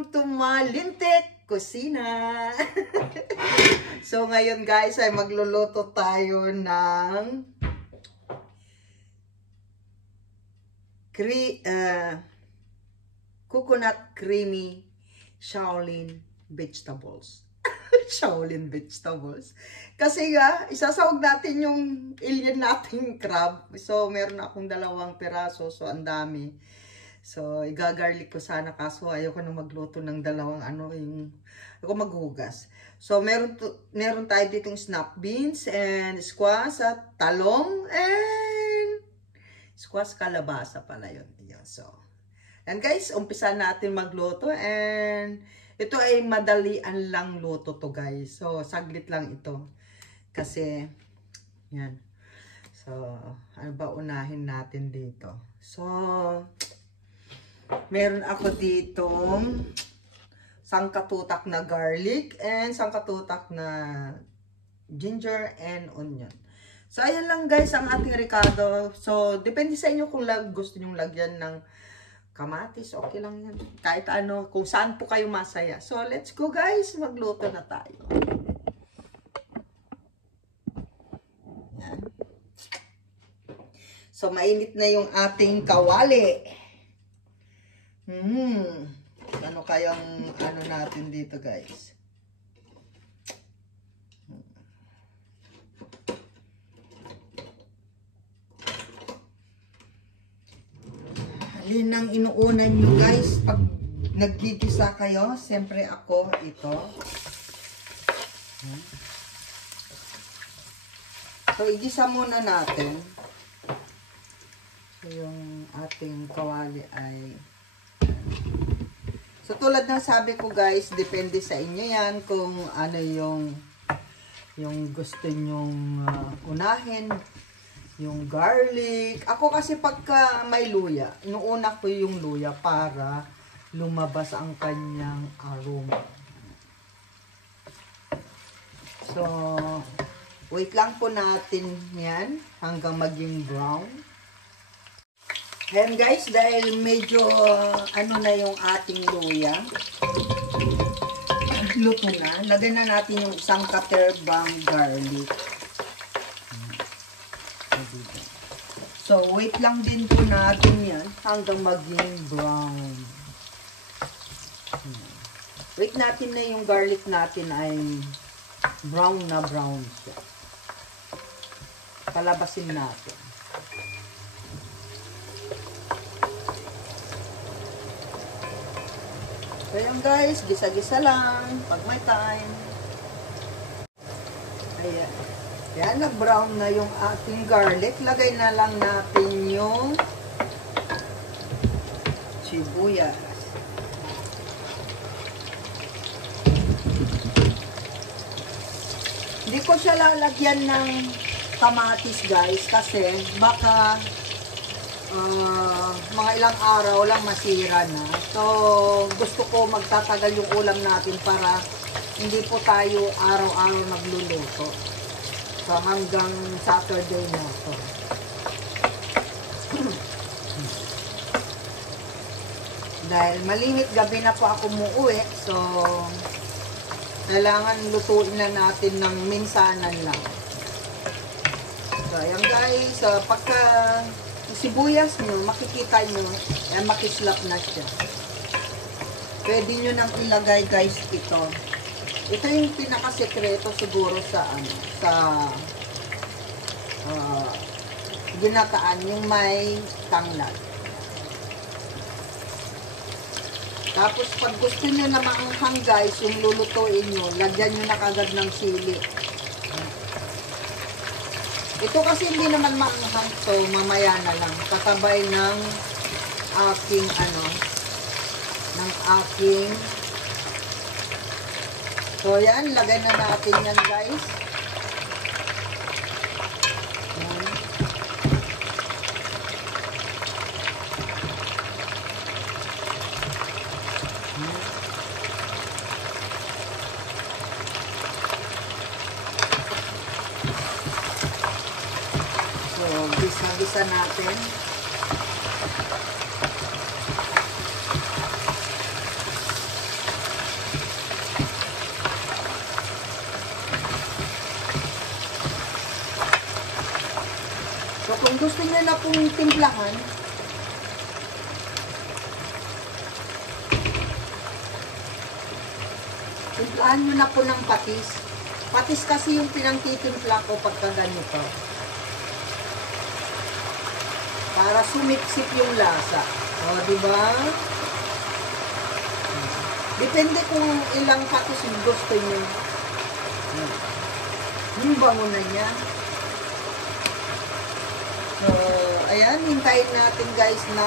Welcome to Malintik Kusina! So ngayon guys ay magluluto tayo ng coconut creamy Shaolin vegetables. Shaolin vegetables. Kasi nga, isasawag natin yung alien nating crab. So meron akong 2 piraso. So ang dami. So, igagarlic ko sana kaso ayoko na magluto ng 2 yung ako maghugas. So, meron tayo ditong snap beans and squash at talong and squash kalabasa pala yun. So, and guys, umpisa natin magluto and ito ay madalian lang luto to guys. So, saglit lang ito. Kasi, yan. So, ano ba unahin natin dito? So, meron ako ditong sangkatutak na garlic and sangkatutak na ginger and onion. So, ayan lang guys ang ating ricado. So, depende sa inyo kung gusto nyong lagyan ng kamatis. Okay lang yan. Kahit ano, kung saan po kayo masaya. So, let's go guys. Magluto na tayo. Ayan. So, mainit na yung ating kawali. Ano kayang ano natin dito guys? Alin ang inuunan nyo guys pag nagkikisa kayo? Siyempre ako ito. So igisa muna natin. So yung ating kawali ay so, tulad ng sabi ko guys, depende sa inyo yan kung ano yung gusto nyong unahin. Yung garlic. Ako kasi pagka may luya, inuuna ko yung luya para lumabas ang kanyang aroma. So, wait lang po natin yan hanggang maging brown. Ayan guys, dahil medyo ano na yung ating luya, luto na, lagyan na natin yung isang katerbang garlic. So, wait lang din po natin yan hanggang maging brown. Wait natin na yung garlic natin ay brown na brown siya. Palabasin natin. So yan guys, gisa-gisa lang pag may time. Ayan. Yan, nag-brown na yung ating garlic. Lagay na lang natin yung sibuyas. Hindi ko siya lalagyan ng kamatis guys kasi baka mga ilang araw lang masira na. So, gusto ko magtatagal yung ulam natin para hindi po tayo araw-araw nagluluto. So, hanggang Saturday na to. Dahil malimit gabi na po ako muuwi. So, kailangan lutuin na natin ng minsanan lang. So, ayan guys. Pagka sibuyas nyo, makikita nyo, makislap na siya. Pwede nyo nang ilagay guys ito. Ito yung pinakasekreto siguro sa ginataan, yung may tanglad. Tapos pag gusto nyo na maanghang guys, yung lulutuin nyo, lagyan nyo na kagad ng sili. Ito kasi hindi naman maanghang to, mamaya na lang. Katabay ng aking so yan, lagay na natin yan guys. Yan. So, gisa-gisa natin. Kung gusto niyo na pong timplahan, timplahan nyo na po ng patis. Patis kasi yung pinangtitimpla ko pagka ganito. Para sumipsip yung lasa. O, diba? Depende kung ilang patis yung gusto nyo. Yung bango na niya. So, ayan, hintayin natin guys na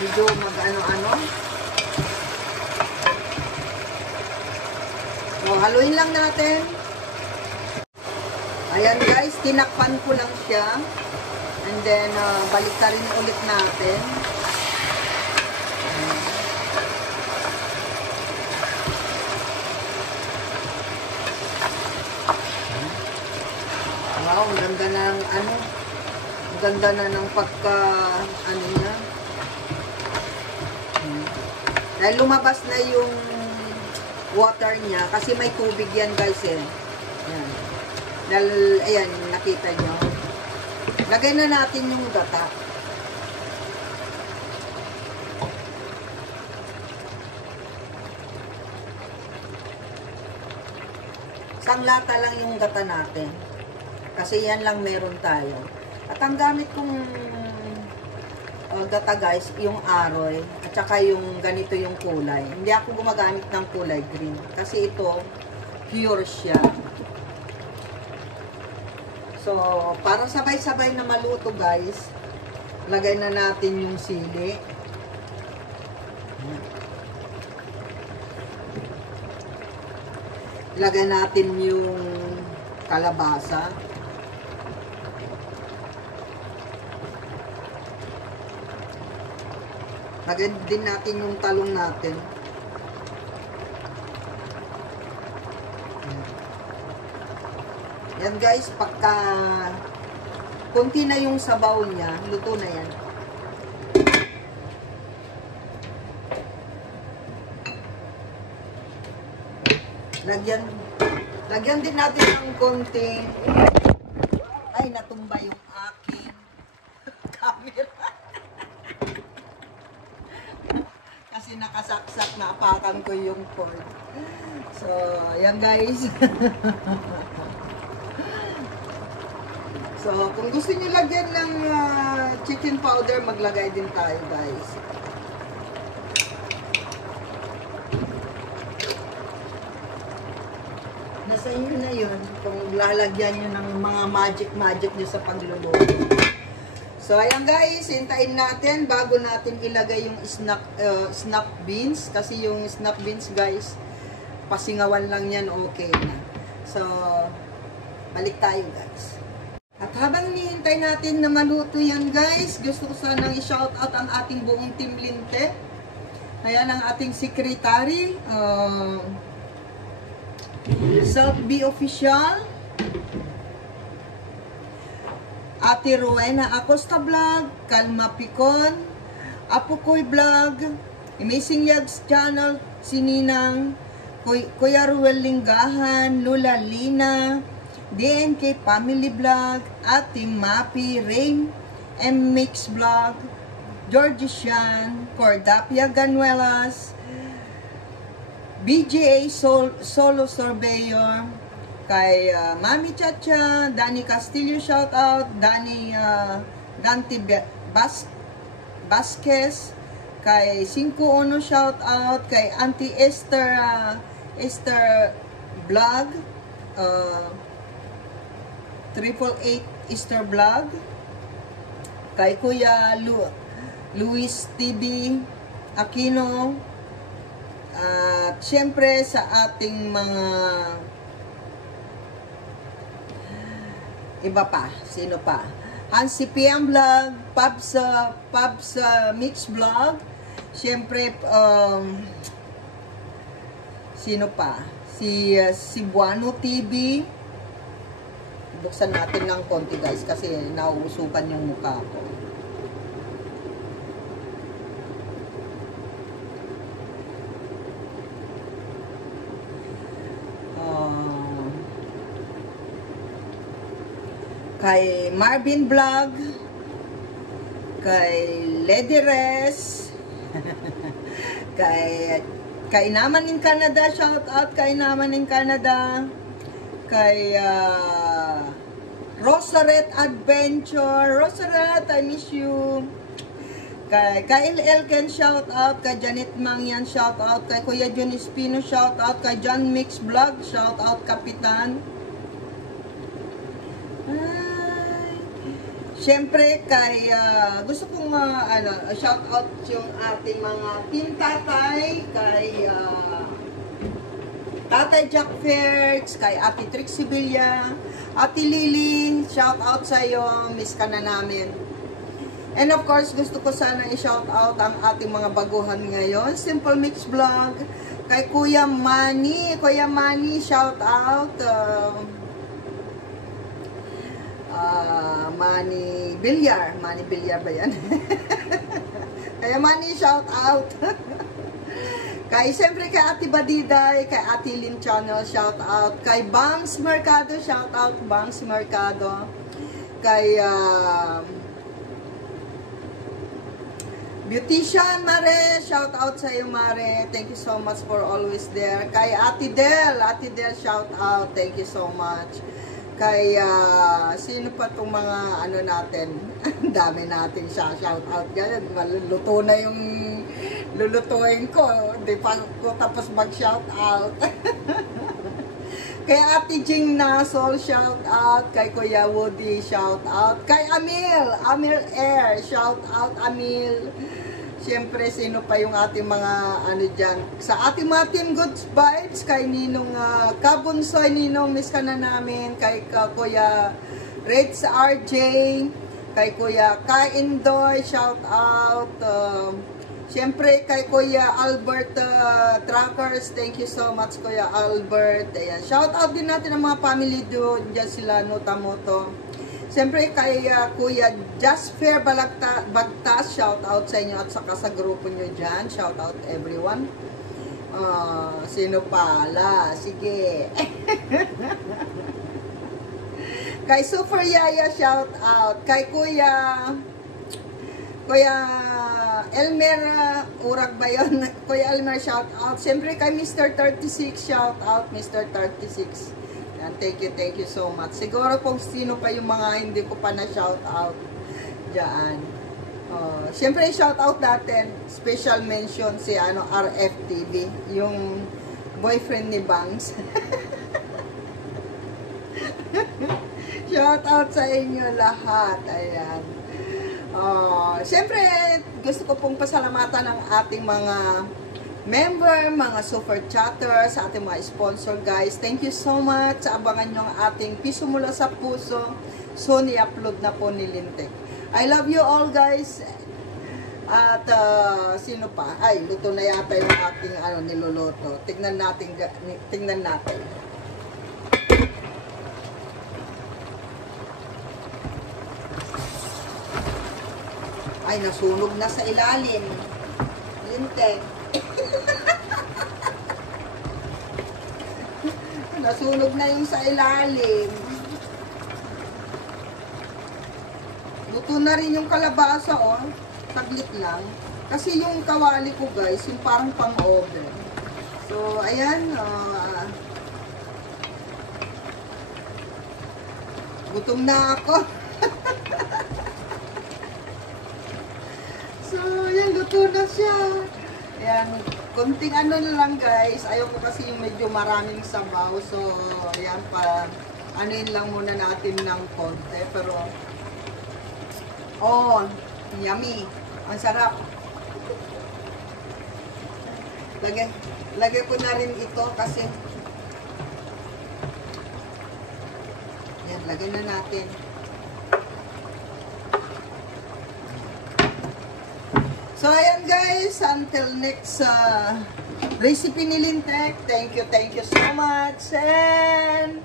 medyo mag-ano-ano. So, haluin lang natin. Ayan guys, tinakpan ko lang siya. And then, balik na rin ulit natin. Wow, ang ganda na ng ano. Ang ganda na ng pagka, ano niya. Dahil lumabas na yung water niya, kasi may tubig yan guys eh. Ayan. Dahil, ayan, nakita nyo. Lagay na natin yung gata. Isang lata lang yung gata natin. Kasi yan lang meron tayo. At ang gamit kong gata guys, yung aroy. At saka yung ganito yung kulay. Hindi ako gumagamit ng kulay green. Kasi ito, pure siya. So, para sabay-sabay na maluto guys, lagay na natin yung sili. Lagay natin yung kalabasa. Lagay din natin yung talong natin. Yan guys, pagka konti na yung sabaw niya, luto na yan. Lagyan din natin ng konting, ay natumba yung aking camera. Kasi nakasaksak na apakan ko yung cord. So, yan guys. So, kung gusto niyo lagyan ng chicken powder, maglagay din tayo, guys. Nasa inyo na yun, kung lalagyan nyo ng mga magic nyo sa pagluluto. So, ayan guys, hintayin natin bago natin ilagay yung snap beans. Kasi yung snap beans, guys, pasingawan lang yan, okay na. So, balik tayo, guys. At habang hinihintay natin na maluto yan guys, gusto ko sanang i-shoutout ang ating buong Team Linte. Ayan ang ating secretary, Self B Official, Ate Rowena Acosta Vlog, Kalma Picon, Apukoy Vlog, Amazing Yags Channel, Sininang, Kuya Ruel Linggahan, Lula Lina, DNK Family Vlog, Ate Mapi, Rain, M-Mix Vlog, Georgie Sian, Cordapia Ganuelas, BJA Solo Surveyor, kay Mami Chacha, Danny Castillo shoutout, Dante Vasquez, kay 5-1 shoutout, kay Auntie Esther Vlog, 888 Easter Vlog, kay Kuya Luis TV Aquino, at syempre sa ating mga iba pa, sino pa? Hansi PM Vlog, Pubs Mix Vlog, syempre sino pa? Si Buano TV. Buksan natin ng konti guys kasi nauusukan yung mukha ko. kay Marvin Vlog, kay Lady Res, kay Naman in Canada, shout out kay Naman in Canada, kay Rosaret Adventure, Rosaret, I miss you. Kay Kyle Elken, shout out. Kay Janet Mangyan, shout out. Kay Kuya John Espino, shout out. Kay John Mix Vlog, shout out, Kapitan. Ay. Siyempre, kay, gusto kong, shout out yung ating mga Team Tatay. Kay, Tatay Jack Fertz, kay Ate Trixie Villa, Ate Lily, shout out sa'yo. Miss ka na namin. And of course, gusto ko sana i-shout out ang ating mga baguhan ngayon. Simple Mix Vlog. Kay Kuya Manny. Kuya Manny, shout out. Manny Villar. Manny Villar ba yan? Kaya Manny, shout out. Siyempre kay Ate Badiday, kay Ate Lynn Channel, shout out. Kay Bangs Mercado, shout out. Bangs Mercado. Kay Beautician Mare, shout out sa iyo Mare. Thank you so much for always there. Kay Ate Del, shout out. Thank you so much. Kay sino pa tong mga natin? Dami natin siya shout out. Ganyan, maluluto na yung lulutuin ko. Hindi pa ko tapos mag shout out. Kay Ate Jing Nasol, shout out. Kay Kuya Woody, shout out. Kay Amil Air, shout out Amil. Siyempre, sino pa yung ating mga dyan. Sa ating mga Team Good Vibes, kay Ninong Kabunsoy, Ninong, miss ka na namin. Kay Kuya Reds RJ, kay Kuya Kaindoy, shout out. Siyempre, kay Kuya Albert Trackers, thank you so much, Kuya Albert. Ayan. Shout out din natin ang mga family doon, dyan sila, Notamoto. Siyempre, kay Kuya Jasper Bagtas, shout out sa inyo at saka sa grupo nyo dyan. Shout out everyone. Sino pala? Sige. Kay Super Yaya, shout out. Kay Kuya Elmer, Urag ba yun? Kuya Elmer, shout out. Siyempre kay Mr. 36, shout out, Mr. 36. Yan, thank you so much. Siguro kung sino pa yung mga hindi ko pa na shout out dyan. Siyempre, shout out natin, special mention si RFTV, yung boyfriend ni Bangs. Shout out sa inyo lahat. Ayan. Siyempre, gusto ko pong pasalamatan ang ating mga member, mga super chatter, sa ating mga sponsor guys. Thank you so much. Abangan nyo ang ating Piso Mula sa Puso. Soon i-upload na po ni Lintek. I love you all guys. At sino pa? Ay, luto na yata yung aking niluluto. Tingnan natin. Ay, nasunog na sa ilalim. Lintek. Nasunog na yung sa ilalim. Luto na rin yung kalabasa, oh. Taglit lang. Kasi yung kawali ko, guys, yung parang pang-over. So, ayan. Gutom na ako. So, ayan, luto na siya. Ayan, konting na lang guys. Ayoko kasi yung medyo maraming sabaw. So, ayan pa. Anuin lang muna natin ng konti. Pero, yummy. Ang sarap. Lagay ko na rin ito kasi ayan, lagay na natin. So, ayan guys, until next recipe ni Lintek. Thank you so much. And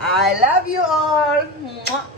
I love you all. Mwah.